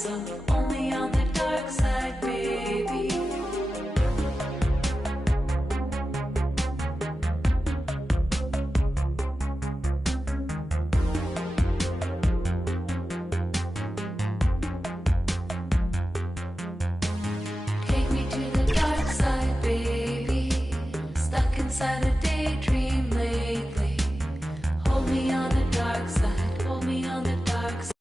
So only on the dark side, baby. Take me to the dark side, baby. Stuck inside a daydream lately. Hold me on the dark side, hold me on the dark side.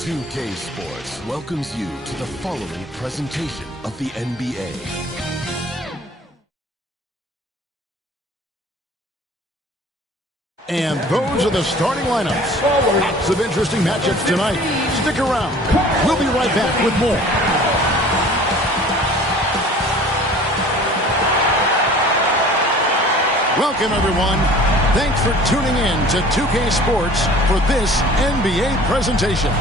2K Sports welcomes you to the following presentation of the NBA. And those are the starting lineups. Lots of interesting matchups tonight. Stick around. We'll be right back with more. Welcome, everyone. Thanks for tuning in to 2K Sports for this NBA presentation.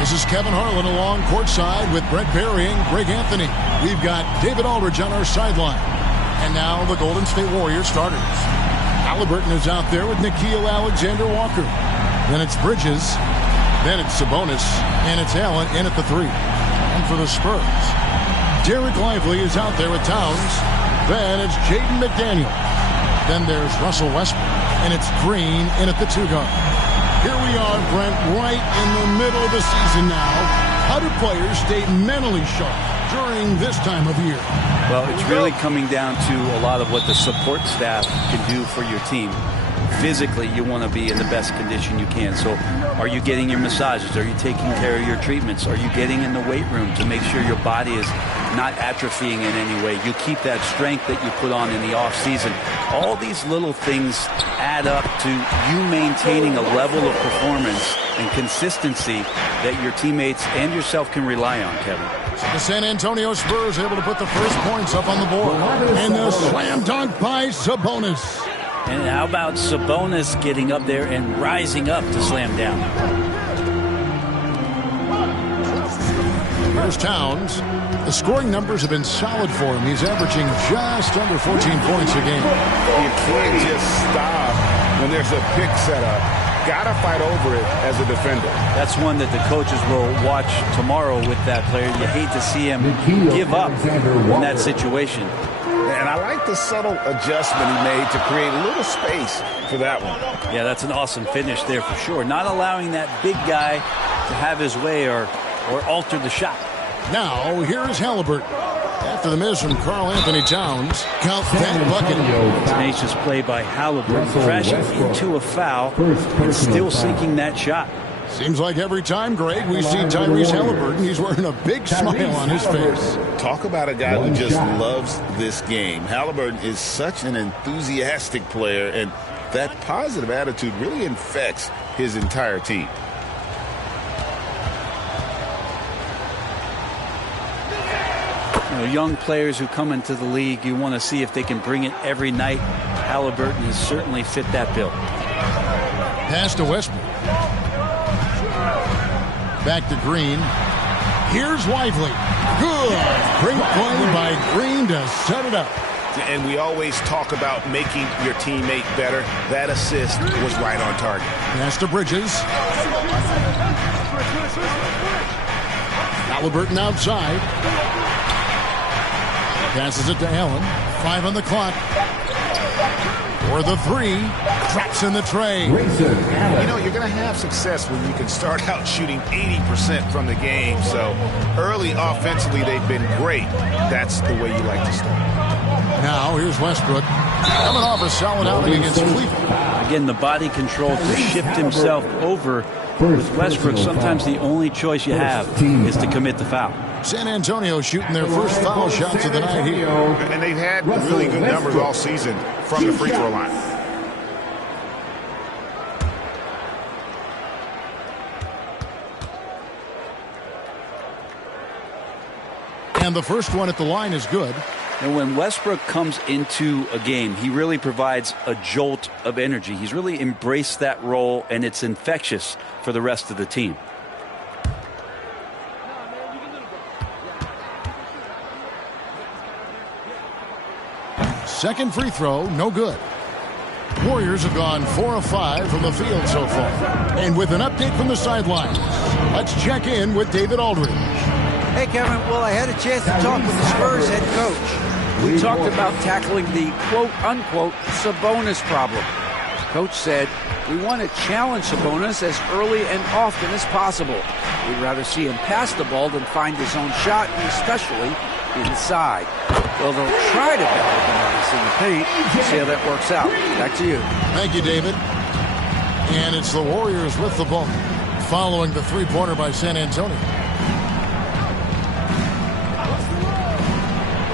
This is Kevin Harlan along courtside with Brett Berry and Greg Anthony. We've got David Aldridge on our sideline. And now the Golden State Warriors starters. Halliburton is out there with Nickeil Alexander-Walker. Then it's Bridges. Then it's Sabonis. And it's Allen in at the 3. And for the Spurs, Derek Lively is out there with Towns. Then it's Jaden McDaniel. Then there's Russell Westbrook. And it's Green in at the 2 guard. Here we are, Brent, right in the middle of the season now. How do players stay mentally sharp during this time of year? Well, it's really coming down to a lot of what the support staff can do for your team. Physically, you want to be in the best condition you can. So are you getting your massages? Are you taking care of your treatments? Are you getting in the weight room to make sure your body is not atrophying in any way? You keep that strength that you put on in the off season. All these little things add up to you maintaining a level of performance and consistency that your teammates and yourself can rely on, Kevin. The San Antonio Spurs able to put the first points up on the board. And the slam dunk by Sabonis. And how about Sabonis getting up there and rising up to slam down? Here's Towns. The scoring numbers have been solid for him. He's averaging just under 14 points a game. You can't just stop when there's a pick set up. Got to fight over it as a defender. That's one that the coaches will watch tomorrow with that player. You hate to see him give up in that situation. And I like the subtle adjustment he made to create a little space for that one. Yeah, that's an awesome finish there for sure. Not allowing that big guy to have his way or alter the shot. Now, here's Halliburton. After the miss from Karl Anthony Towns, count that bucket. Tenacious play by Halliburton, crashing into a foul and still sinking that shot. Seems like every time, Greg, we see Tyrese Halliburton, he's wearing a big smile on his face. Talk about a guy who just loves this game. Halliburton is such an enthusiastic player, and that positive attitude really infects his entire team. Young players who come into the league, you want to see if they can bring it every night. Halliburton has certainly fit that bill. Pass to Westbrook. Back to Green. Here's Lively. Good. Great play by Green to set it up. And we always talk about making your teammate better. That assist was right on target. Pass to Bridges. Halliburton outside. Passes it to Allen. 5 on the clock. For the 3. Traps in the tray. You know, you're going to have success when you can start out shooting 80% from the game. So early offensively, they've been great. That's the way you like to start. Now, here's Westbrook. Coming off a solid outing against Cleveland. Again, the body control to shift himself over. With Westbrook, sometimes the only choice you have is to commit the foul. San Antonio shooting their first foul shots of the night here. And they've had really good numbers all season from the free throw line. And the first one at the line is good. And when Westbrook comes into a game, he really provides a jolt of energy. He's really embraced that role, and it's infectious for the rest of the team. Second free throw, no good. Warriors have gone 4 of 5 from the field so far. And with an update from the sidelines, let's check in with David Aldridge. Hey, Kevin. Well, I had a chance to talk with the Spurs head coach. We talked about tackling the quote-unquote Sabonis problem. Coach said, we want to challenge Sabonis as early and often as possible. We'd rather see him pass the ball than find his own shot, especially inside. Well, they'll try to balance in the paint. See how that works out. Back to you. Thank you, David. And it's the Warriors with the ball, following the three-pointer by San Antonio.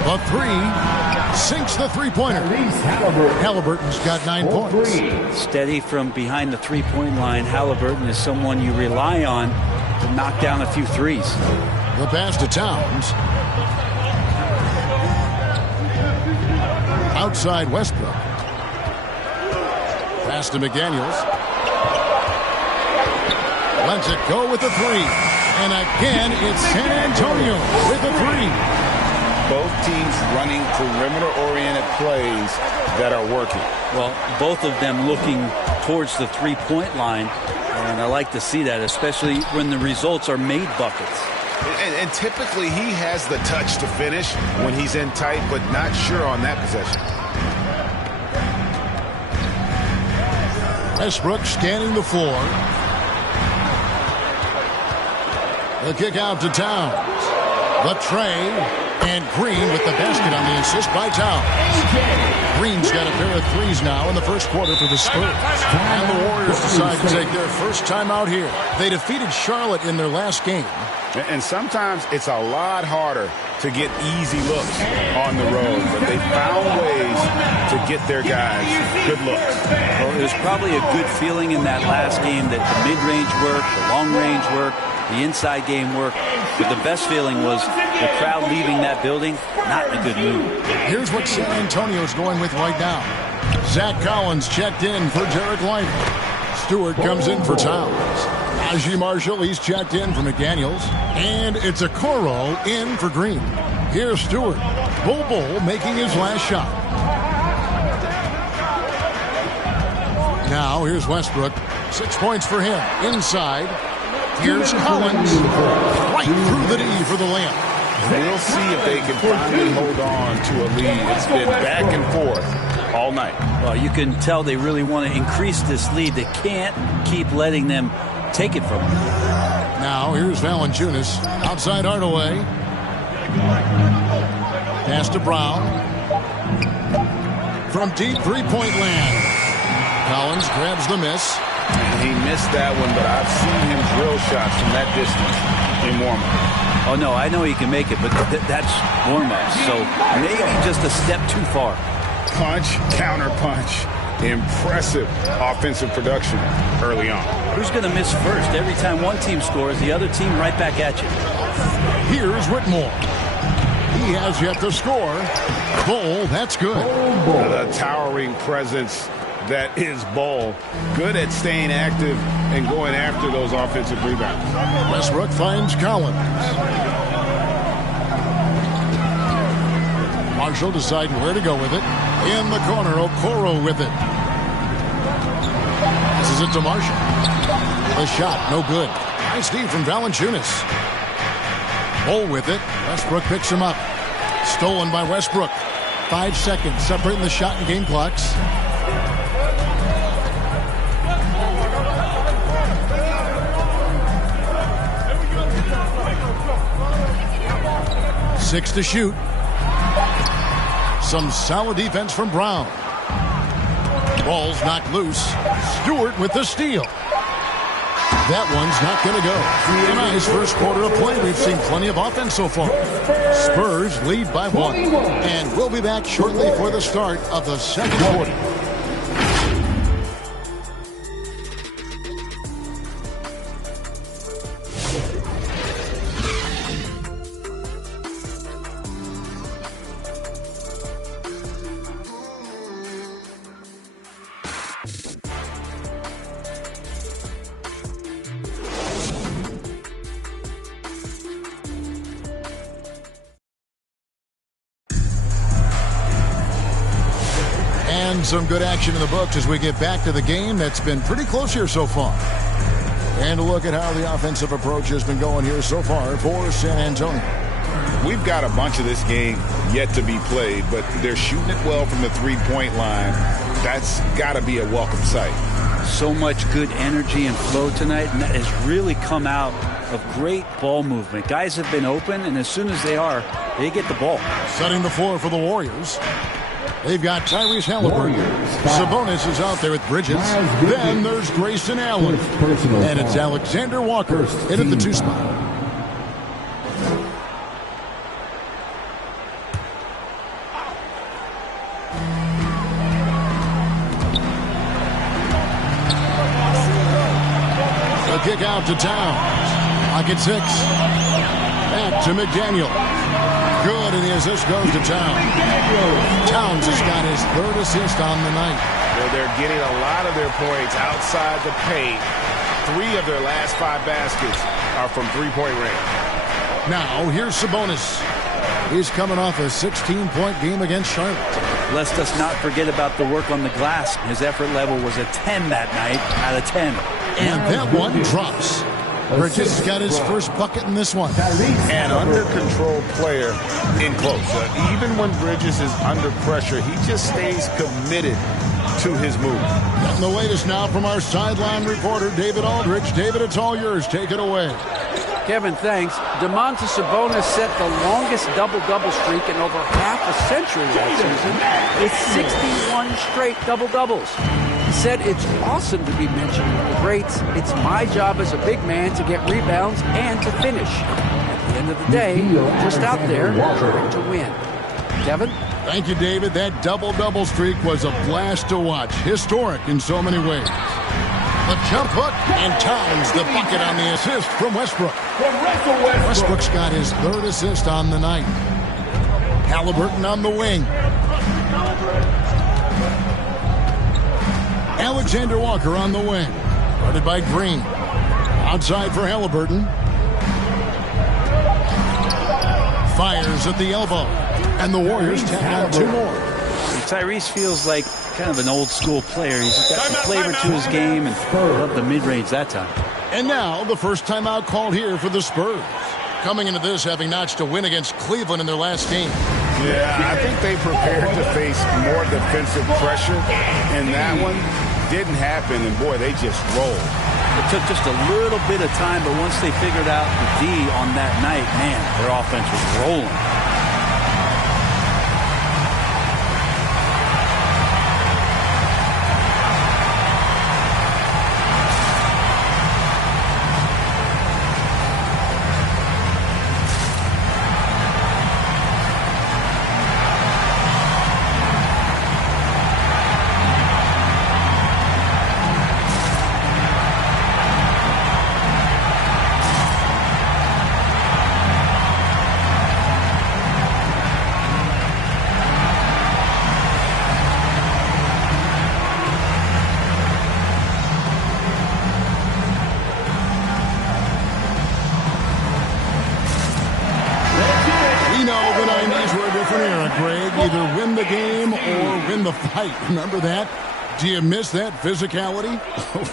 The three sinks the three-pointer. Halliburton's got 9 points. Steady from behind the three-point line. Halliburton is someone you rely on to knock down a few threes. The pass to Towns. Outside Westbrook. Pass to McDaniels. Lets it go with the three. And again, it's San Antonio with the three. Both teams running perimeter-oriented plays that are working. Well, both of them looking towards the three-point line. And I like to see that, especially when the results are made buckets. And typically he has the touch to finish when he's in tight, but not sure on that possession. Westbrook scanning the floor. The kick out to Towns. The tray. And Green with the basket on the assist by Towns. Green's got a pair of threes now in the first quarter for the Spurs. And the Warriors decide to take their first time out here. They defeated Charlotte in their last game. And sometimes it's a lot harder to get easy looks on the road, but they found ways to get their guys good looks. Well, it was probably a good feeling in that last game that the mid-range worked, the long-range worked, the inside game worked. But the best feeling was the crowd leaving that building not in a good mood. Here's what San Antonio's going with right now. Zach Collins checked in for Derek Lively. Stewart comes in for Towns. Najee Marshall, he's checked in for McDaniels. And it's a Okoro in for Green. Here's Stewart. Bull making his last shot. Now here's Westbrook. 6 points for him. Inside. Here's Collins. Right through the D for the layup. We'll see if they can finally hold on to a lead. It's been back and forth all night. Well, you can tell they really want to increase this lead. They can't keep letting them take it from them. Now here's Valanciunas. Outside Hardaway. Pass to Brown. From deep three-point land. Collins grabs the miss. He missed that one, but I've seen him drill shots from that distance in warm-up. Oh, no, I know he can make it, but that's warm-up. So maybe just a step too far. Punch, counter punch. Impressive offensive production early on. Who's going to miss first? Every time one team scores, the other team right back at you. Here's Whitmore. He has yet to score. Bull, that's good. The towering presence that is Bull. Good at staying active and going after those offensive rebounds. Westbrook finds Collins. Marshall deciding where to go with it. In the corner, Okoro with it. This is it to Marshall. The shot, no good. Nice D from Valanciunas. Bull with it. Westbrook picks him up. Stolen by Westbrook. 5 seconds separating the shot and game clocks. Six to shoot. Some solid defense from Brown. Ball's knocked loose. Stewart with the steal. That one's not going to go. In a nice first quarter of play, we've seen plenty of offense so far. Spurs lead by 1. And we'll be back shortly for the start of the second quarter. And some good action in the books as we get back to the game that's been pretty close here so far. And a look at how the offensive approach has been going here so far for San Antonio. We've got a bunch of this game yet to be played, but they're shooting it well from the three-point line. That's got to be a welcome sight. So much good energy and flow tonight, and that has really come out of great ball movement. Guys have been open, and as soon as they are, they get the ball. Setting the floor for the Warriors. They've got Tyrese Halliburton. Sabonis is out there with Bridges. Then there's Grayson Allen. And it's Alexander Walker in at the 2 spot. The kick out to Towns. Lock at 6. Back to McDaniel. Good, and the assist goes to Towns. Towns has got his 3rd assist on the night. Well, they're getting a lot of their points outside the paint. 3 of their last 5 baskets are from three-point range. Now, here's Sabonis. He's coming off a 16-point game against Charlotte. Let's us not forget about the work on the glass. His effort level was a 10 that night out of 10. And that one drops. Bridges has got his first bucket in this one. An under-control player in close. Even when Bridges is under pressure, he just stays committed to his move. And the latest now from our sideline reporter, David Aldridge. David, it's all yours. Take it away. Kevin, thanks. Domantas Sabonis set the longest double-double streak in over half a century that season with 61 straight double-doubles. He said it's awesome to be mentioned with the greats. It's my job as a big man to get rebounds and to finish. At the end of the day, just out there trying to win. Kevin? Thank you, David. That double-double streak was a blast to watch. Historic in so many ways. The jump hook, and Towns the bucket on the assist from Westbrook. Westbrook's got his 3rd assist on the night. Halliburton on the wing. Alexander Walker on the wing. Guarded by Green. Outside for Halliburton. Fires at the elbow. And the Warriors tap out 2 more. Tyrese feels like kind of an old-school player. He's got some flavor to his game and loved the mid-range that time. And now the first timeout called here for the Spurs. Coming into this having notched a win against Cleveland in their last game. Yeah, I think they prepared to face more defensive pressure, and that one didn't happen, and boy, they just rolled. It took just a little bit of time, but once they figured out the D on that night, man, their offense was rolling. Either win the game or win the fight. Remember that? Do you miss that physicality?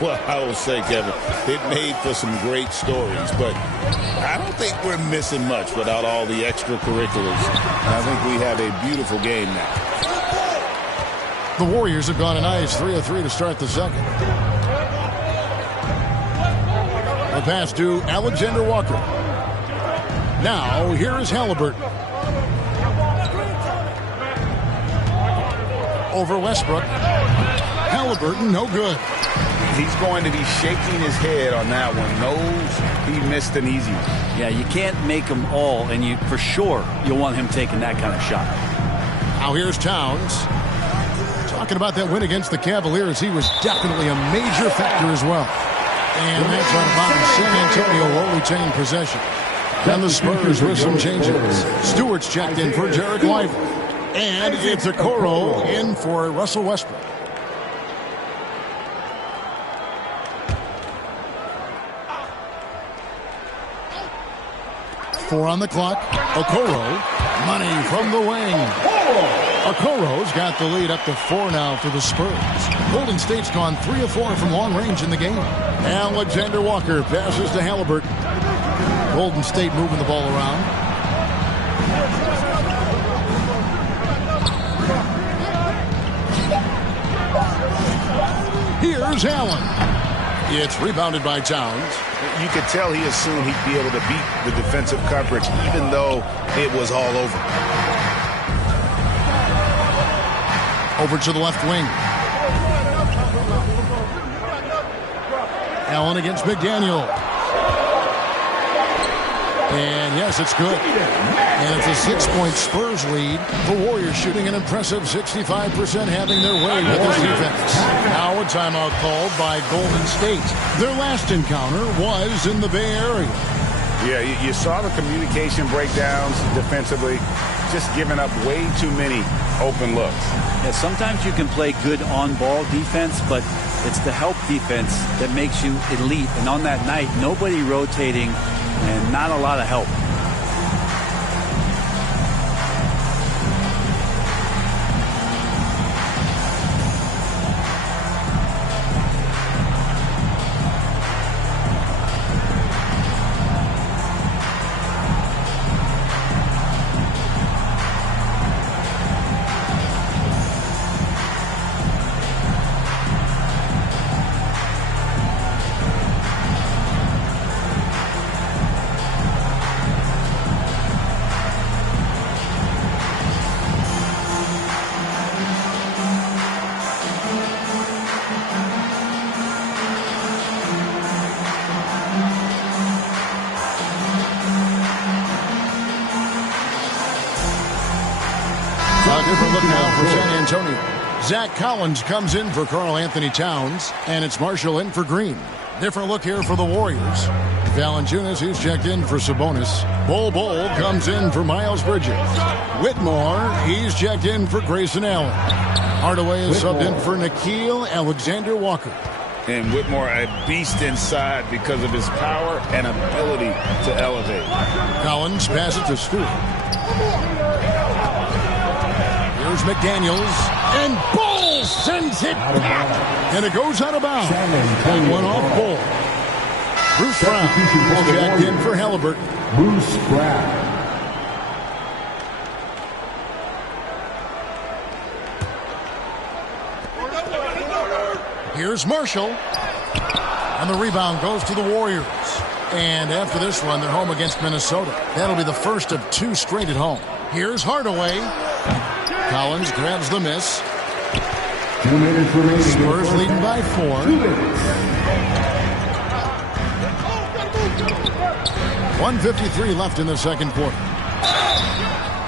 Well, I will say, Kevin, it made for some great stories, but I don't think we're missing much without all the extracurriculars. I think we have a beautiful game now. The Warriors have gone a nice 3 of 3 to start the second. The pass to Alexander Walker. Now, here is Halliburton. Over Westbrook. Halliburton, no good. He's going to be shaking his head on that one. Knows he missed an easy one. Yeah, you can't make them all, and you for sure you'll want him taking that kind of shot. Now here's Towns. Talking about that win against the Cavaliers, he was definitely a major factor as well. And that's on the bottom. San Antonio will retain possession. And the Spurs with some changes. Stewart's checked in for Jarrett Lively. And it's a Okoro in for Russell Westbrook. Four on the clock. Okoro, money from the wing. Okoro's got the lead up to 4 now for the Spurs. Golden State's gone 3 of 4 from long range in the game. Alexander Walker passes to Halliburton. Golden State moving the ball around. Here's Allen. It's rebounded by Towns. You could tell he assumed he'd be able to beat the defensive coverage, even though it was all over. Over to the left wing. Allen against McDaniel. And yes, it's good. And it's a 6-point Spurs lead. The Warriors shooting an impressive 65%, having their way with this defense. Now a timeout called by Golden State. Their last encounter was in the Bay Area. Yeah, you saw the communication breakdowns defensively, just giving up way too many open looks. Yeah, sometimes you can play good on-ball defense, but it's the help defense that makes you elite. And on that night, nobody rotating and not a lot of help. Different look now for San Antonio. Zach Collins comes in for Karl Anthony Towns, and it's Marshall in for Green. Different look here for the Warriors. Valanciunas, he's checked in for Sabonis. Bol comes in for Miles Bridges. Whitmore, he's checked in for Grayson Allen. Hardaway is subbed in for Nickeil Alexander-Walker. And Whitmore, a beast inside because of his power and ability to elevate. Collins passes to Stewart. Here's McDaniels, and Ball sends it back, and it goes out of bounds. And one off ball. Bruce Brown is jacked in for Halliburton. Bruce Brown. Here's Marshall, and the rebound goes to the Warriors. And after this one, they're home against Minnesota. That'll be the first of 2 straight at home. Here's Hardaway. Collins grabs the miss. 2 minutes remaining. Spurs leading by 4. 2 minutes. 1:53 left in the second quarter.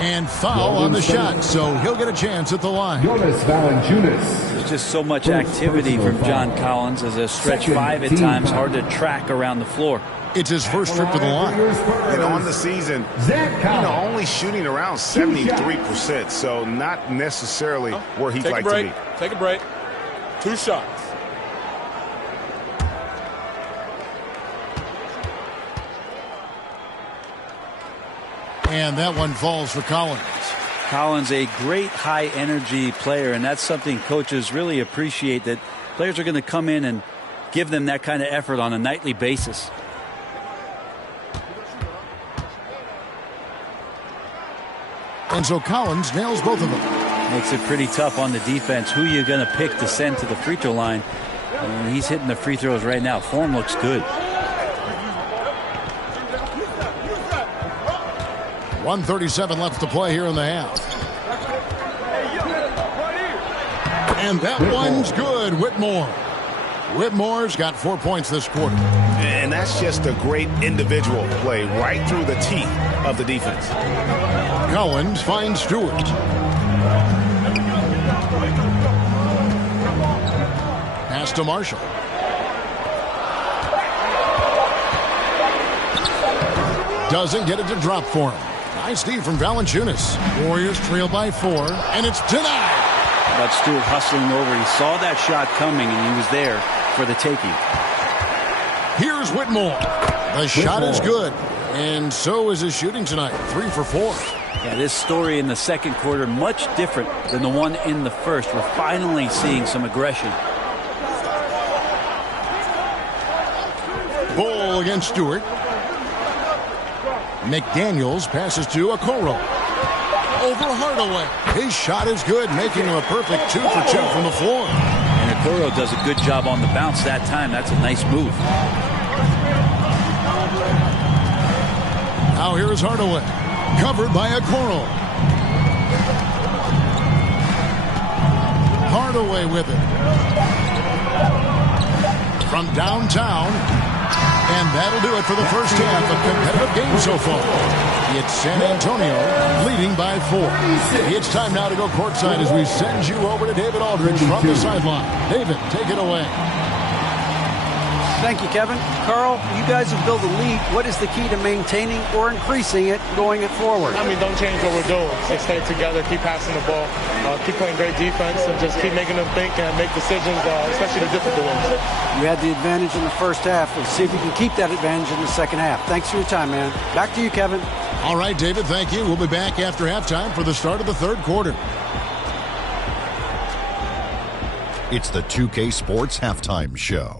And foul on the shot, so he'll get a chance at the line. Jonas Valanciunas. There's just so much activity from John Collins as a stretch 5 at times, hard to track around the floor. It's his first trip to the line. And on the season, only shooting around 73%, so not necessarily where he'd like to be. Take a break. 2 shots. And that one falls for Collins. Collins, a great high-energy player, and that's something coaches really appreciate, that players are going to come in and give them that kind of effort on a nightly basis. And so Collins nails both of them. Makes it pretty tough on the defense. Who you're going to pick to send to the free throw line. And he's hitting the free throws right now. Form looks good. 1:37 left to play here in the half. And that one's good. Whitmore's got 4 points this quarter. And that's just a great individual play right through the teeth of the defense. Collins finds Stewart. Pass to Marshall. Doesn't get it to drop for him. Nice D from Valanciunas. Warriors trail by 4, and it's denied. But Stewart hustling over. He saw that shot coming, and he was there for the taking. Here's Whitmore. The shot is good, and so is his shooting tonight. 3 for 4. Yeah, this story in the second quarter, much different than the one in the first. We're finally seeing some aggression. Ball against Stewart. McDaniels passes to Okoro. Over Hardaway. His shot is good, making him a perfect 2 for 2 from the floor. And Okoro does a good job on the bounce that time. That's a nice move. Now here's Hardaway. Covered by Okoro. Hardaway with it. From downtown. And that'll do it for the first half. A competitive game so far. It's San Antonio leading by 4. It's time now to go courtside as we send you over to David Aldridge from the sideline. David, take it away. Thank you, Kevin. Carl, you guys have built a lead. What is the key to maintaining or increasing it going it forward? I mean, don't change what we're doing. Just stay together, keep passing the ball, keep playing great defense, and just keep making them think and make decisions, especially the difficult ones. You had the advantage in the first half. Let's see if you can keep that advantage in the second half. Thanks for your time, man. Back to you, Kevin. All right, David, thank you. We'll be back after halftime for the start of the third quarter. It's the 2K Sports Halftime Show.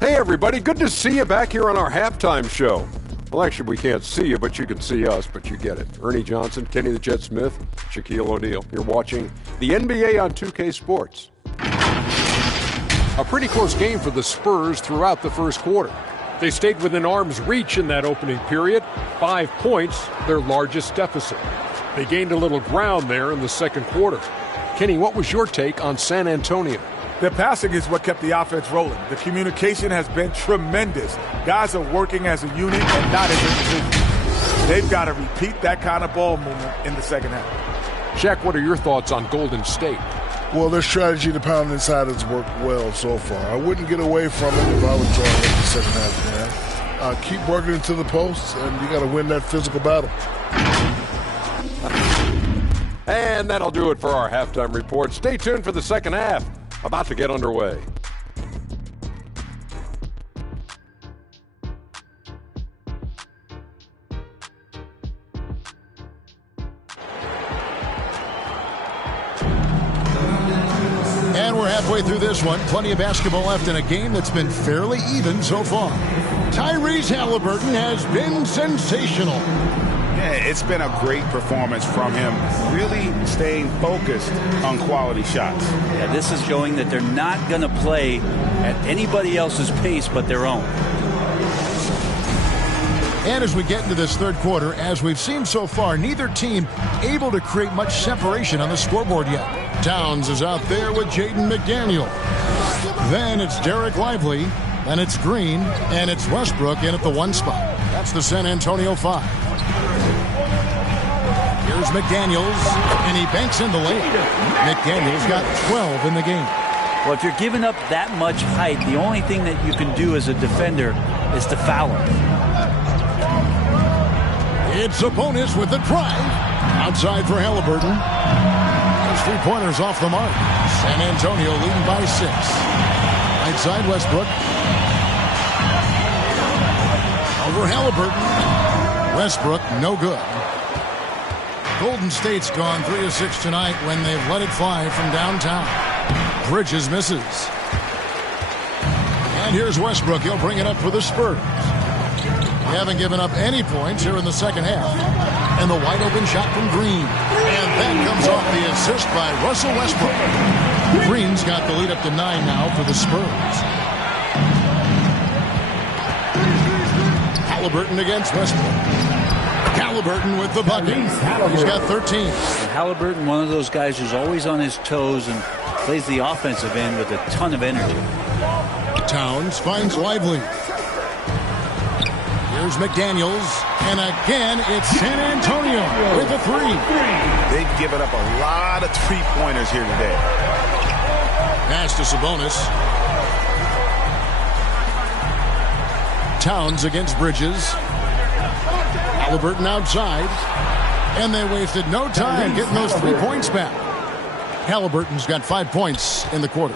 Hey everybody, good to see you back here on our halftime show. Well, actually, we can't see you, but you can see us, but you get it. Ernie Johnson, Kenny the Jet Smith, Shaquille O'Neal. You're watching the NBA on 2K Sports. A pretty close game for the Spurs throughout the first quarter. They stayed within arm's reach in that opening period. 5 points, their largest deficit. They gained a little ground there in the second quarter. Kenny, what was your take on San Antonio? The passing is what kept the offense rolling. The communication has been tremendous. Guys are working as a unit and not as individuals. They've got to repeat that kind of ball movement in the second half. Shaq, what are your thoughts on Golden State? Well, their strategy to pound inside has worked well so far. I wouldn't get away from it if I was trying to the second half, man. Keep working into the posts, and you got to win that physical battle. And that'll do it for our halftime report. Stay tuned for the second half. About to get underway. And we're halfway through this one. Plenty of basketball left in a game that's been fairly even so far. Tyrese Halliburton has been sensational. Yeah, it's been a great performance from him, really staying focused on quality shots. Yeah, this is showing that they're not going to play at anybody else's pace but their own. And as we get into this third quarter, as we've seen so far, neither team able to create much separation on the scoreboard yet. Towns is out there with Jaden McDaniel. Then it's Derek Lively, then it's Green, and it's Westbrook in at the 1 spot. That's the San Antonio 5. Here's McDaniels, and he banks in the lane. McDaniels got 12 in the game. Well, if you're giving up that much height, the only thing that you can do as a defender is to foul him. It's a bonus with the drive. Outside for Halliburton. Those 3-pointers off the mark. San Antonio leading by 6. Right side, Westbrook. Over Halliburton. Westbrook, no good. Golden State's gone 3 of 6 tonight when they've let it fly from downtown. Bridges misses. And here's Westbrook. He'll bring it up for the Spurs. They haven't given up any points here in the second half. And the wide open shot from Green. And that comes off the assist by Russell Westbrook. Green's got the lead up to 9 now for the Spurs. Halliburton against Westbrook. Halliburton with the bucket. He's got 13. Halliburton, one of those guys who's always on his toes and plays the offensive end with a ton of energy. Towns finds Lively. Here's McDaniels. And again, it's San Antonio with a 3. They've given up a lot of 3-pointers here today. Pass to Sabonis. Towns against Bridges. Halliburton outside. And they wasted no time getting those 3 points back. Halliburton's got 5 points in the quarter.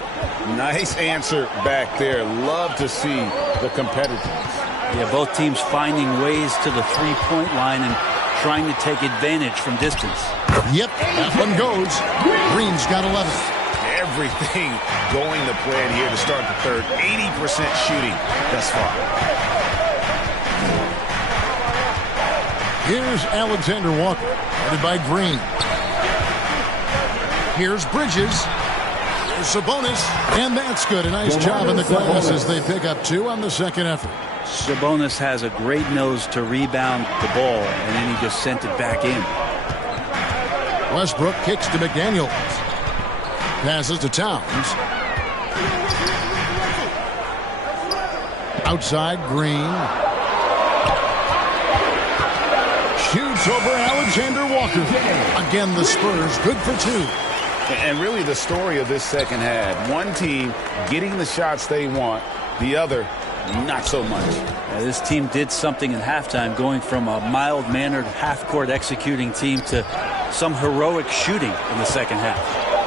Nice answer back there. Love to see the competitiveness. Yeah, both teams finding ways to the 3-point line and trying to take advantage from distance. Yep, that one goes. Green's got 11. Everything going to plan here to start the third. 80% shooting thus far. Here's Alexander Walker, headed by Green. Here's Bridges. Here's Sabonis, and that's good. A nice job in the glass as they pick up 2 on the second effort. Sabonis has a great nose to rebound the ball, and then he just sent it back in. Westbrook kicks to McDaniels. Passes to Towns. Outside, Green. Shoots over Alexander Walker. Again, the Spurs good for 2. And really the story of this second half. One team getting the shots they want, the other not so much. This team did something in halftime, going from a mild-mannered half-court executing team to some heroic shooting in the second half.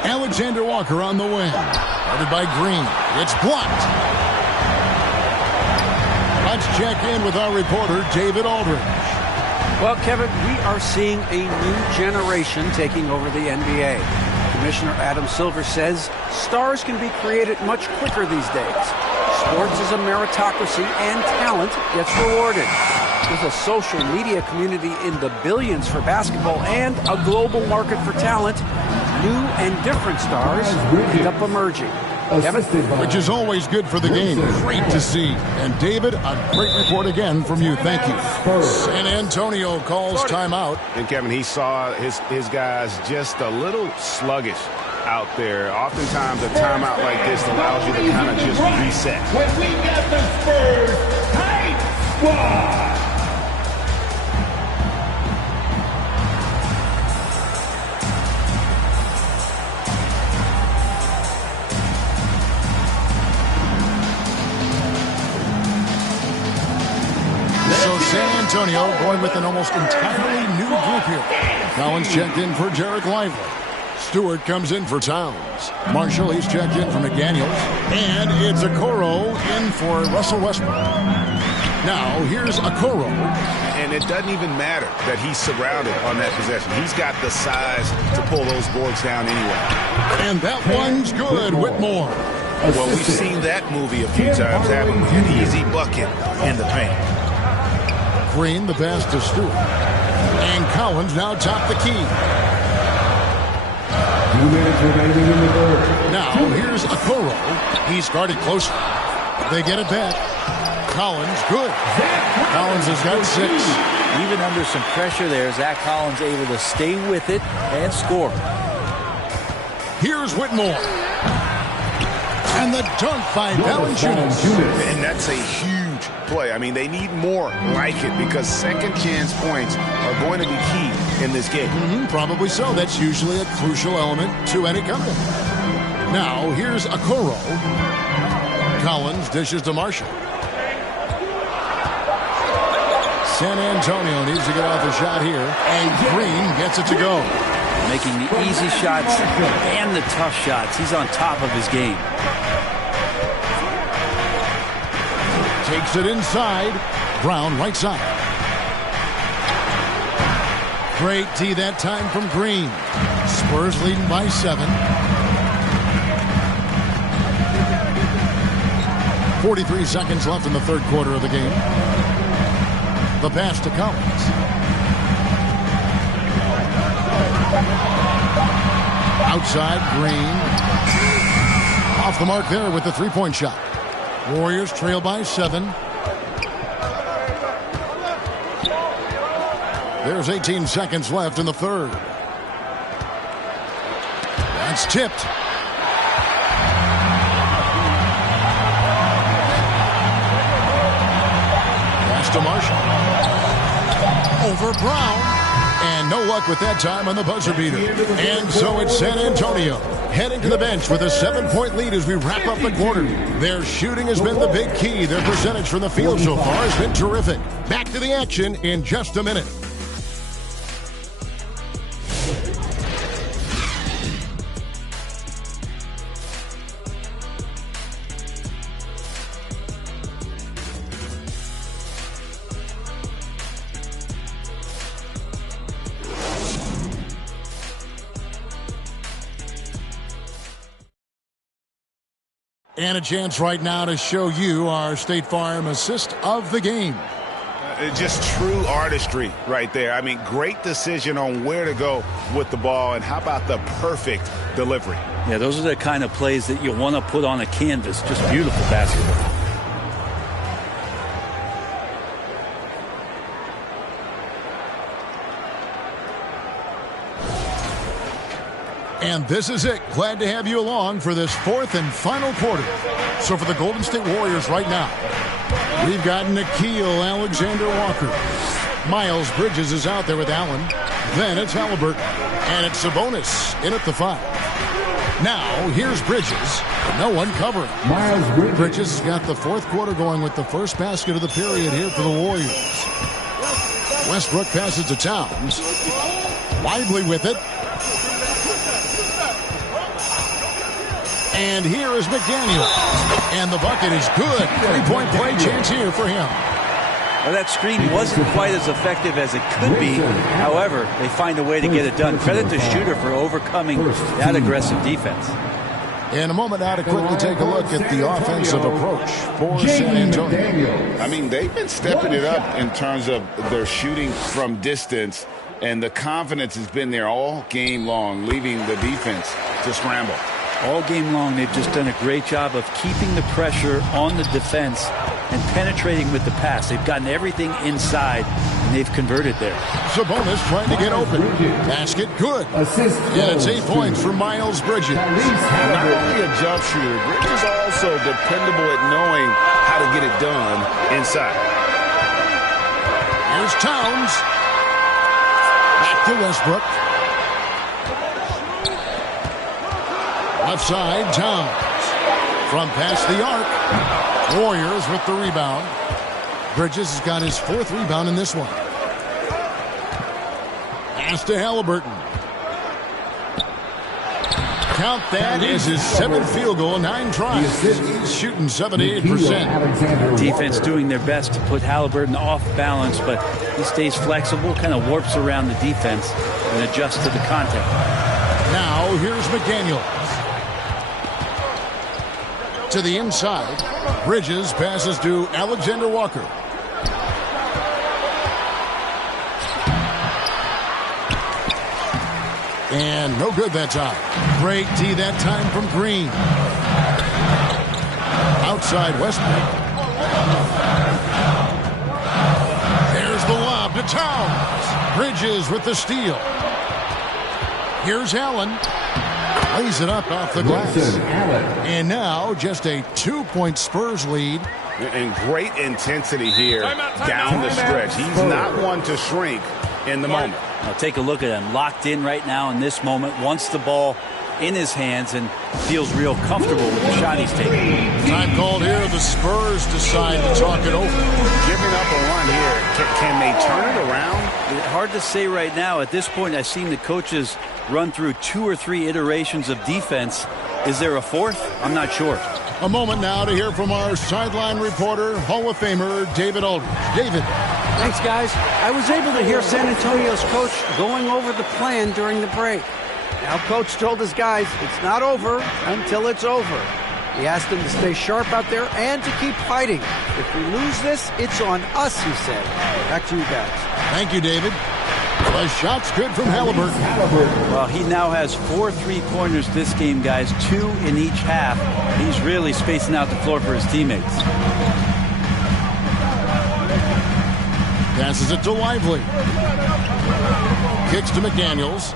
Alexander Walker on the wing. Guarded by Green. It's blocked. Let's check in with our reporter, David Aldridge. Well, Kevin, we are seeing a new generation taking over the NBA. Commissioner Adam Silver says stars can be created much quicker these days. Sports is a meritocracy, and talent gets rewarded. With a social media community in the billions for basketball and a global market for talent, new and different stars end up emerging. Kevin? Which is always good for the game. Great to see. And David, a great report again from you. Thank you. San Antonio calls timeout. And Kevin, he saw his guys just a little sluggish out there. Oftentimes a timeout like this allows you to kind of just reset. When we got the Spurs Hype Squad. So San Antonio going with an almost entirely new group here. Collins checked in for Jarek Lively. Stewart comes in for Towns. Marshall, he's checked in for McDaniels. And it's Okoro in for Russell Westbrook. Now, here's Okoro. And it doesn't even matter that he's surrounded on that possession. He's got the size to pull those boards down anyway. And that one's good, Whitmore. Well, we've seen that movie a few times happen with an easy bucket in the paint. Green, the pass to Stewart. And Collins now top the key. 2 minutes remaining in the third. Now, here's Okoro. He's guarded closely. They get it back. Collins, good. Collins has got 6. Even under some pressure there, Zach Collins able to stay with it and score. Here's Whitmore. And the dunk by Valanciunas. And that's a huge play. I mean, they need more like it because second chance points are going to be key in this game. Probably so. That's usually a crucial element to any comeback. Now, here's Okoro. Collins dishes to Marshall. San Antonio needs to get off a shot here. And Green gets it to go. Making the easy shots and the tough shots. He's on top of his game. Takes it inside. Brown right side. Great D that time from Green. Spurs leading by 7. 43 seconds left in the third quarter of the game. The pass to Collins. Outside, Green. Off the mark there with the three-point shot. Warriors trail by 7. There's 18 seconds left in the third. That's tipped. Pass to Marshall. Over Brown. And no luck with that time on the buzzer beater. And so it's San Antonio heading to the bench with a 7-point lead as we wrap up the quarter. Their shooting has been the big key. Their percentage from the field so far has been terrific. Back to the action in just a minute. And a chance right now to show you our State Farm assist of the game. Just true artistry right there. I mean, great decision on where to go with the ball, and how about the perfect delivery? Yeah, those are the kind of plays that you want to put on a canvas. Just beautiful basketball. And this is it. Glad to have you along for this fourth and final quarter. So for the Golden State Warriors right now, we've got Nickeil Alexander-Walker. Miles Bridges is out there with Allen. Then it's Halliburton. And it's Sabonis in at the 5. Now, here's Bridges. No one covering. Miles Bridges has got the fourth quarter going with the first basket of the period here for the Warriors. Westbrook passes to Towns. Lively with it. And here is McDaniel. And the bucket is good. 3-point play chance here for him. Well, that screen wasn't quite as effective as it could be. However, they find a way to get it done. Credit to Shooter for overcoming that aggressive defense. In a moment now to quickly take a look at the offensive approach for San Antonio. I mean, they've been stepping it up in terms of their shooting from distance, and the confidence has been there all game long, leaving the defense to scramble. All game long, they've just done a great job of keeping the pressure on the defense and penetrating with the pass. They've gotten everything inside, and they've converted there. Sabonis trying to get open. Basket good. And it's 8 points for Miles Bridges. Not only a jump shooter, Bridges also dependable at knowing how to get it done inside. Here's Towns. Back to Westbrook. Left side, Towns. From past the arc. Warriors with the rebound. Bridges has got his 4th rebound in this one. Pass to Halliburton. Count that is his 7th field goal, 9 tries. He's shooting 78%. Defense doing their best to put Halliburton off balance, but he stays flexible, kind of warps around the defense and adjusts to the contact. Now here's McDaniel. To the inside. Bridges passes to Alexander-Walker. And no good that time. Great D that time from Green. Outside Westbrook. There's the lob to Towns. Bridges with the steal. Here's Allen. Lays it up off the glass. And now just a 2-point Spurs lead. And great intensity here down the stretch. He's not one to shrink in the moment. Now take a look at him. Locked in right now in this moment. Wants the ball in his hands and feels real comfortable with the shot he's taking. Time called here. The Spurs decide to talk it over. Giving up a run here. Can they turn it around? Hard to say right now. At this point, I've seen the coaches run through 2 or 3 iterations of defense. Is there a 4th? I'm not sure. A moment now to hear from our sideline reporter, Hall of Famer David Aldridge. David. Thanks, guys. I was able to hear San Antonio's coach going over the plan during the break. Now, coach told his guys it's not over until it's over. He asked them to stay sharp out there and to keep fighting. If we lose this, it's on us, he said. Back to you guys. Thank you, David. The shot's good from Halliburton. Well, he now has 4 3-pointers this game, guys. 2 in each half. He's really spacing out the floor for his teammates. Passes it to Lively. Kicks to McDaniels.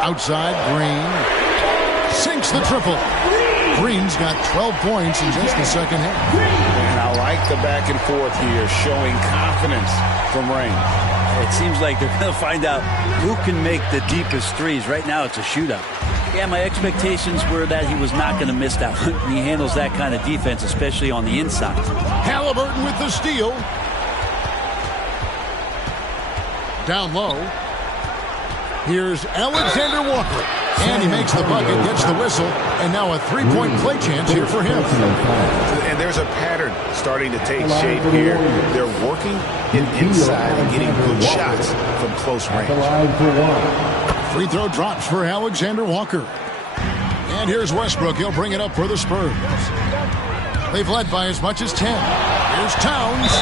Outside, Green. Sinks the triple. Green's got 12 points in just the second half. And I like the back and forth here, showing confidence from Rain. It seems like they're going to find out who can make the deepest threes. Right now, it's a shootout. Yeah, my expectations were that he was not going to miss that one. He handles that kind of defense, especially on the inside. Halliburton with the steal. Down low. Here's Alexander-Walker. And he makes the bucket, gets the whistle, and now a 3-point play chance here for him. And there's a pattern starting to take shape here. They're working inside and getting good shots from close range. Free throw drops for Alexander-Walker. And here's Westbrook. He'll bring it up for the Spurs. They've led by as much as 10. Here's Towns.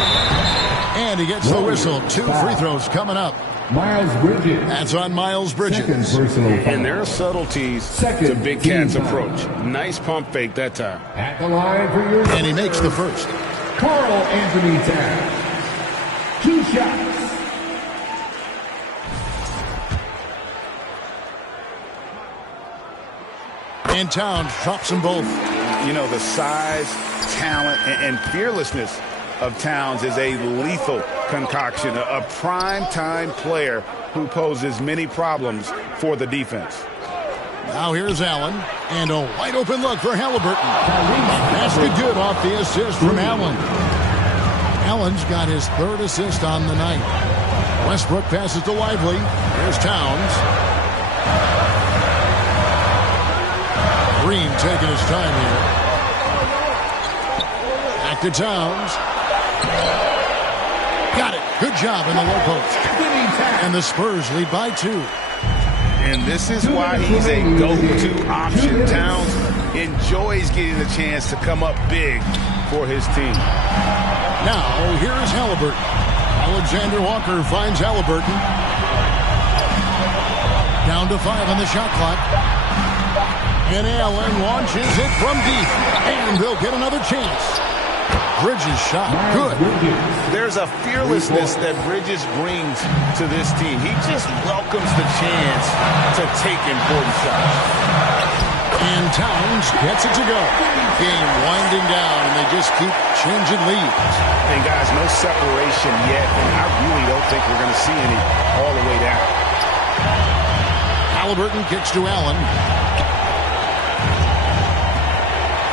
And he gets the whistle. 2 free throws coming up. Miles Bridges. That's on Miles Bridges. And there are subtleties to Big Cat's approach. Nice pump fake that time. At the line for your And he makes the first. Carl Anthony Towns. 2 shots. And Towns drops them both. You know, the size, talent, and fearlessness of Towns is a lethal concoction, a prime-time player who poses many problems for the defense. Now here's Allen, and a wide-open look for Halliburton. Basket good off the assist from Allen. Allen's got his 3rd assist on the night. Westbrook passes to Lively. Here's Towns. Green taking his time here. Back to Towns. Got it. Good job in the low post. And the Spurs lead by 2. And this is why he's a go-to option. Towns enjoys getting the chance to come up big for his team. Now, here's Halliburton. Alexander Walker finds Halliburton. Down to 5 on the shot clock. And Allen launches it from deep. And they'll get another chance. Bridges shot. Good. There's a fearlessness that Bridges brings to this team. He just welcomes the chance to take important shots. And Towns gets it to go. Game winding down, and they just keep changing leads. And guys, no separation yet, and I really don't think we're going to see any all the way down. Halliburton kicks to Allen.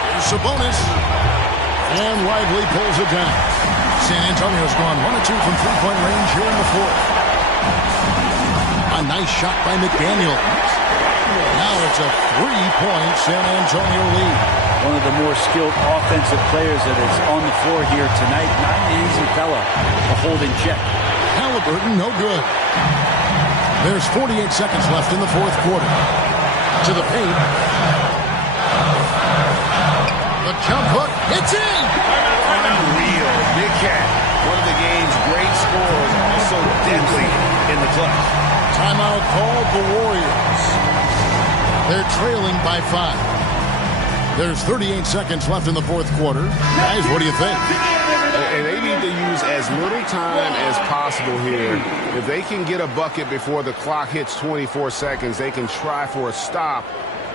Here's Sabonis. And Lively pulls it down. San Antonio's gone 1 of 2 from three-point range here in the 4th. A nice shot by McDaniel. Now it's a 3-point San Antonio lead. One of the more skilled offensive players that is on the floor here tonight. Not an easy fella to hold in check. Halliburton, no good. There's 48 seconds left in the 4th quarter. To the paint. The jump hook. It's in! Unreal. Big Cat, one of the game's great scorers, also deadly in the clutch. Timeout called the Warriors. They're trailing by 5. There's 38 seconds left in the 4th quarter. Guys, what do you think? And they need to use as little time as possible here. If they can get a bucket before the clock hits 24 seconds, they can try for a stop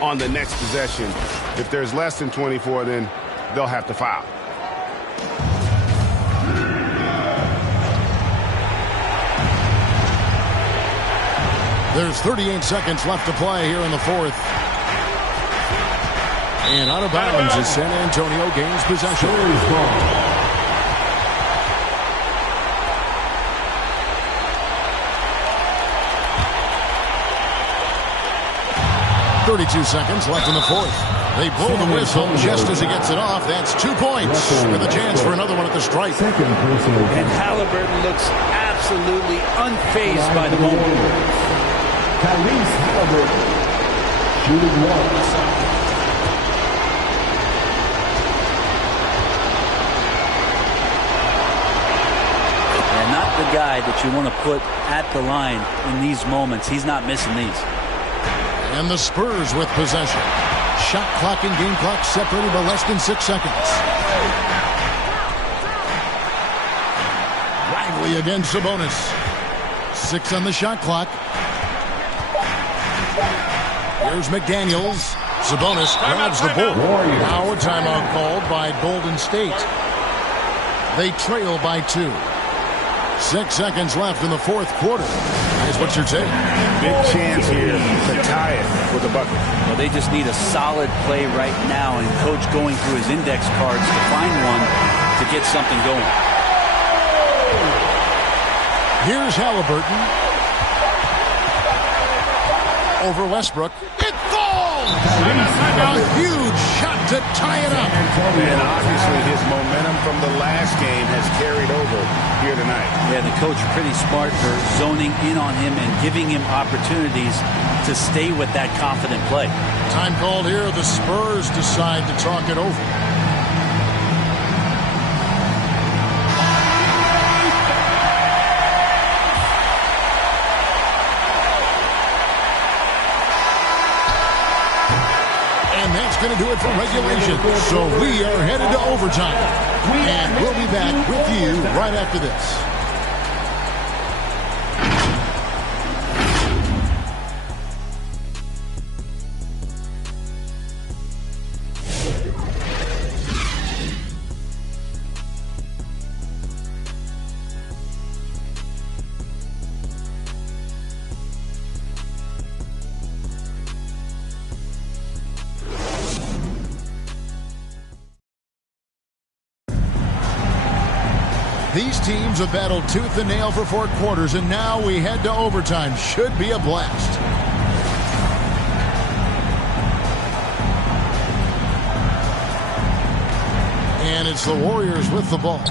on the next possession. If there's less than 24, then they'll have to foul. There's 38 seconds left to play here in the 4th. And out of bounds as San Antonio gains possession. 32 seconds left in the 4th. They blow the whistle just as he gets it off. That's 2 points with a chance for another one at the stripe. And Halliburton looks absolutely unfazed by the moment. Halliburton shooting 1. And not the guy that you want to put at the line in these moments. He's not missing these. And the Spurs with possession. Shot clock and game clock separated by less than 6 seconds. Lively against Sabonis. 6 on the shot clock. Here's McDaniels. Sabonis grabs the ball. Now a timeout called by Golden State. They trail by 2. 6 seconds left in the 4th quarter. Guys, what's your take? Big chance here to tie it with a bucket. Well, they just need a solid play right now, and Coach going through his index cards to find one to get something going. Here's Halliburton. Over Westbrook. It falls! A huge shot to tie it up. And obviously his momentum from the last game has carried over here tonight. Yeah, the coach pretty smart for zoning in on him and giving him opportunities to stay with that confident play. Time called here. The Spurs decide to talk it over. And that's going to do it for regulation. So we are headed to overtime. And we'll be back with you right after this. These teams have battled tooth and nail for 4 quarters, and now we head to overtime. Should be a blast. And it's the Warriors with the ball.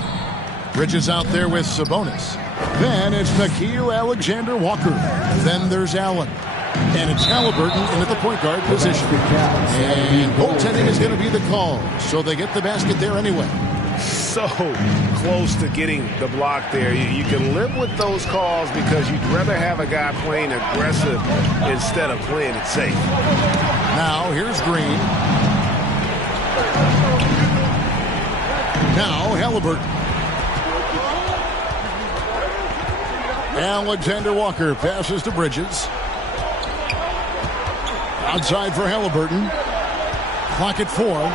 Bridges out there with Sabonis. Then it's Nickeil Alexander-Walker. Then there's Allen. And it's Halliburton in at the point guard position. And goaltending is going to be the call, so they get the basket there anyway. So close to getting the block there. You can live with those calls because you'd rather have a guy playing aggressive instead of playing it safe. Now here's Green. Now Halliburton. Alexander Walker passes to Bridges. Outside for Halliburton. Clock at 4.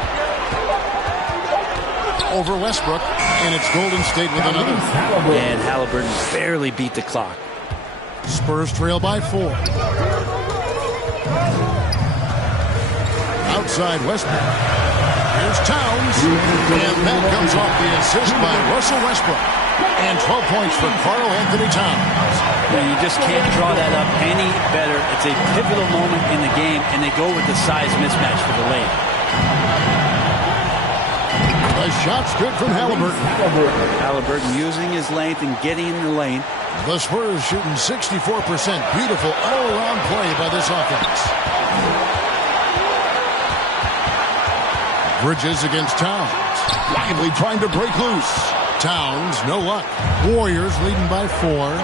Over Westbrook, and it's Golden State with another. And Halliburton barely beat the clock. Spurs trail by 4. Outside Westbrook. Here's Towns. And that comes off the assist by Russell Westbrook. And 12 points for Karl Anthony Towns. And you just can't draw that up any better. It's a pivotal moment in the game, and they go with the size mismatch for the lane. The shot's good from Halliburton. Halliburton using his length and getting in the lane. The Spurs shooting 64%. Beautiful all-around play by this offense. Bridges against Towns. Lively trying to break loose. Towns, no luck. Warriors leading by 4.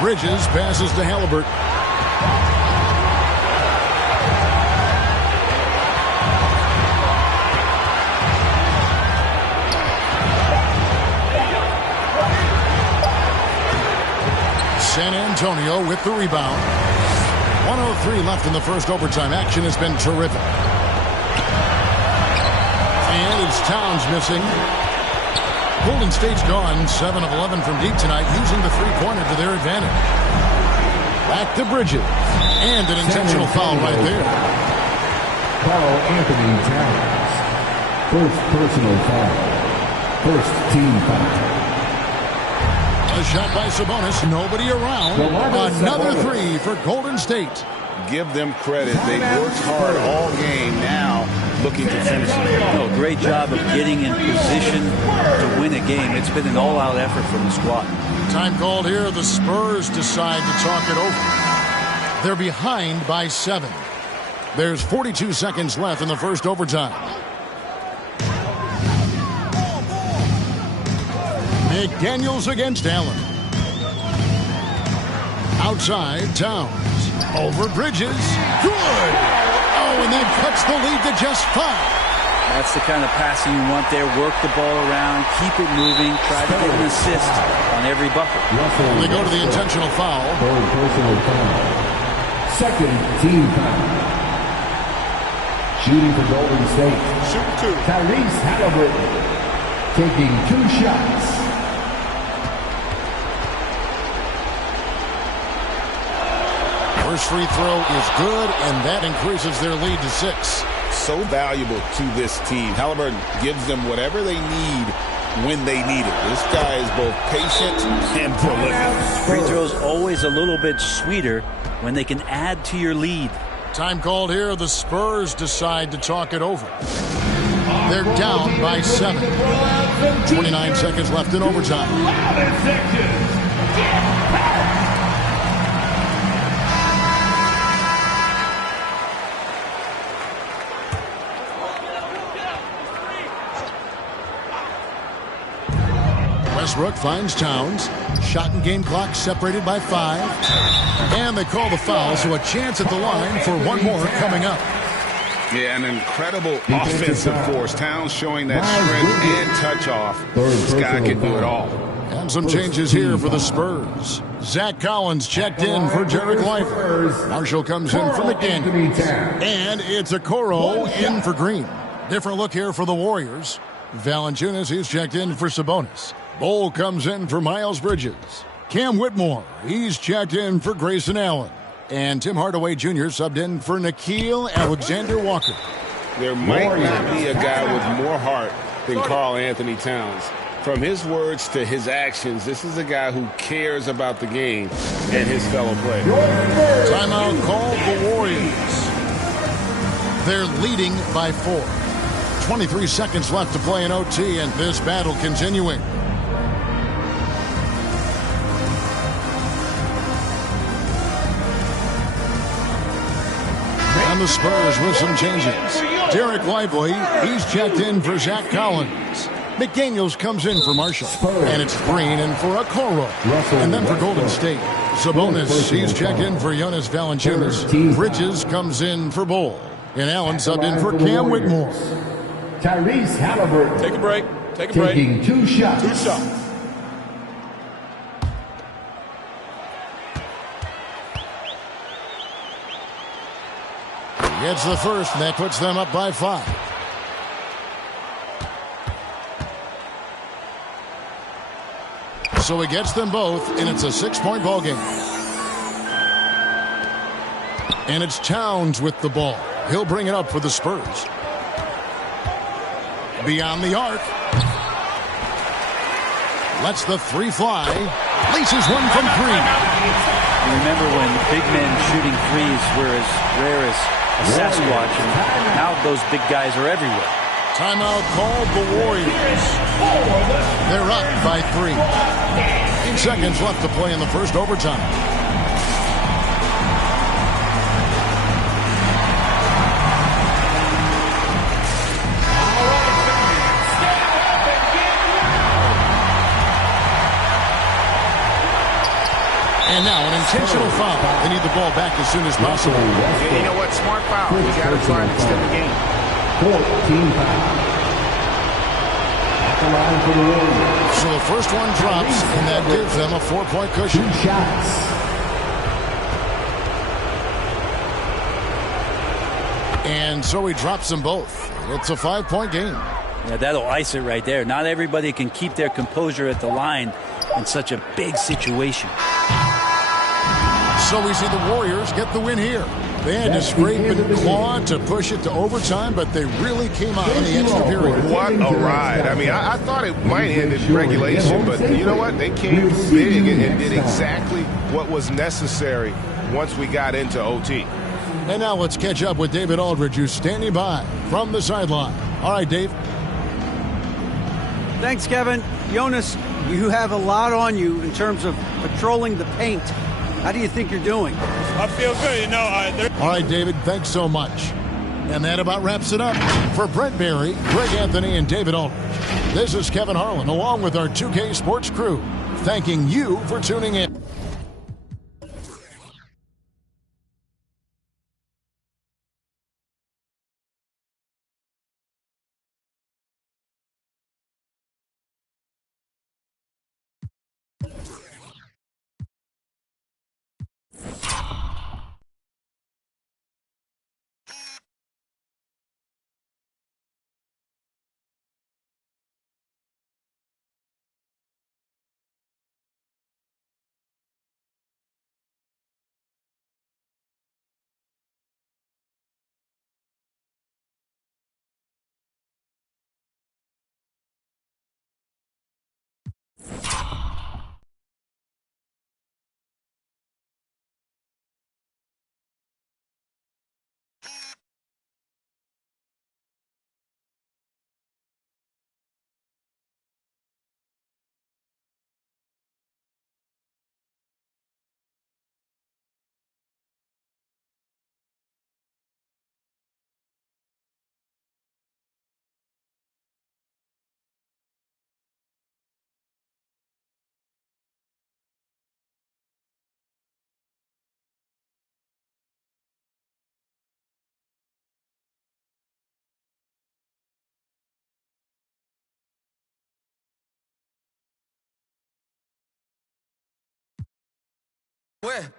Bridges passes to Halliburton. San Antonio with the rebound. 1:03 left in the first overtime. Action has been terrific. And it's Towns missing. Golden State's gone 7 of 11 from deep tonight, using the three-pointer to their advantage. Back to Bridges. And an intentional foul right there. Karl Anthony Towns. First personal foul. First team foul. A shot by Sabonis. Nobody around. Another 3 for Golden State. Give them credit. They worked hard all game. Now looking to finish it. Oh, great job of getting in position to win a game. It's been an all-out effort from the squad. Time called here. The Spurs decide to talk it over. They're behind by 7. There's 42 seconds left in the first overtime. McDaniels against Allen. Outside, Towns. Over Bridges. Good! Oh, and that cuts the lead to just 5. That's the kind of passing you want there. Work the ball around, keep it moving, try to get an assist on every bucket. They go to the intentional foul. Third personal foul. Second team foul. Shooting for Golden State. Shoot 2. Tyrese Halliburton taking 2 shots. First free throw is good, and that increases their lead to 6. So valuable to this team. Halliburton gives them whatever they need when they need it. This guy is both patient and prolific. Free throws always a little bit sweeter when they can add to your lead. Time called here. The Spurs decide to talk it over. They're down by 7. 29 seconds left in overtime. Westbrook finds Towns. Shot and game clock separated by 5. And they call the foul, so a chance at the line for one more coming up. Yeah, an incredible offensive force. Towns showing that strength and touch off. This guy can do it all. And some changes here for the Spurs. Zach Collins checked in for Derek Lively. Marshall comes in for McDaniels. And it's Okoro in for Green. Different look here for the Warriors. Valanciunas, he's checked in for Sabonis. Bol comes in for Miles Bridges. Cam Whitmore, he's checked in for Grayson Allen. And Tim Hardaway Jr. subbed in for Nickeil Alexander-Walker. There might not be a guy with more heart than Karl Anthony Towns. From his words to his actions, this is a guy who cares about the game and his fellow players. Timeout called the Warriors. They're leading by 4. 23 seconds left to play in OT, and this battle continuing. And the Spurs with some changes. Derek Lively, he's checked in for Zach Collins. McDaniels comes in for Marshall. And it's Green in for Okoro. And then for Golden State, Sabonis, he's checked in for Jonas Valanciunas. Bridges comes in for Bol. And Allen subbed in for Cam Whitmore. Tyrese Halliburton. Take a break. Take a break. Taking 2 shots. 2 shots. Gets the first, and that puts them up by 5. So he gets them both, and it's a 6-point ball game. And it's Towns with the ball. He'll bring it up for the Spurs. Beyond the arc. Lets the 3 fly. Laces one from 3. Remember when big men shooting threes were as rare as a Sasquatch, and now those big guys are everywhere. Timeout called the Warriors. They're up by 3. 8 seconds left to play in the first overtime. And now an intentional foul. They need the ball back as soon as possible. Yeah, you know what? Smart foul. You got to try and extend the game. 14 foul. At the line for the Warriors. So the first one drops, and that gives them a 4-point cushion. 2 shots. And so he drops them both. It's a 5-point game. Yeah, that'll ice it right there. Not everybody can keep their composure at the line in such a big situation. So we see the Warriors get the win here. They had to scrape and claw to push it to overtime, but they really came out in the extra period. What a ride. I mean, I thought it might end in regulation, but you know what? They came big and did exactly what was necessary once we got into OT. And now let's catch up with David Aldridge, who's standing by from the sideline. All right, Dave. Thanks, Kevin. Jonas, you have a lot on you in terms of patrolling the paint. How do you think you're doing? I feel good, you know. All right, David, thanks so much. And that about wraps it up. For Brent Barry, Greg Anthony, and David Aldridge, this is Kevin Harlan along with our 2K Sports crew, thanking you for tuning in. Where?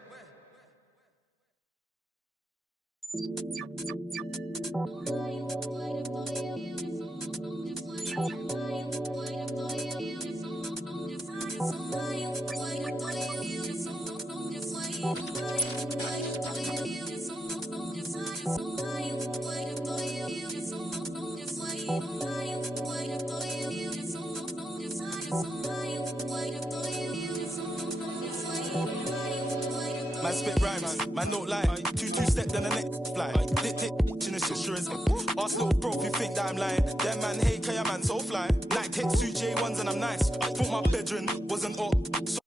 Man spit rhymes, man don't lie. Two-step then the next fly. Dick in the insurance. Ask little bro if you think that I'm lying. Them man hate, cause your man so fly. Like take two J1s and I'm nice. Thought my bedroom wasn't up. So